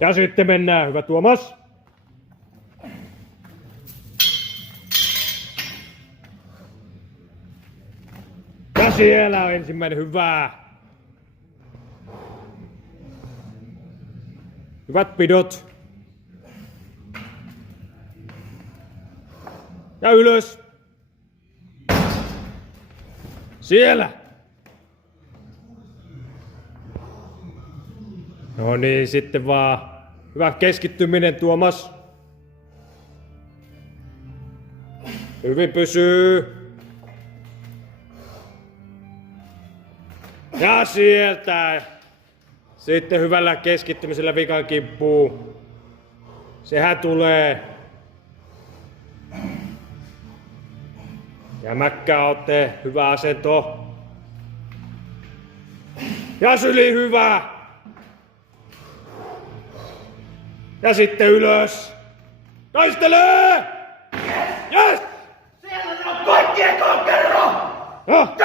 Ja sitten mennään, hyvä Tuomas. Ja siellä on ensimmäinen, hyvä. Hyvät pidot. Ja ylös. Siellä. No niin, sitten vaan hyvä keskittyminen, Tuomas. Hyvin pysyy. Ja sieltä. Sitten hyvällä keskittymisellä vikan kimppuun. Sehän tulee. Jämäkkä ote, hyvä asento. Ja syli hyvä. Ja sitten ylös. Taistelee! Yes! Siellä on kaikkien konkero! No.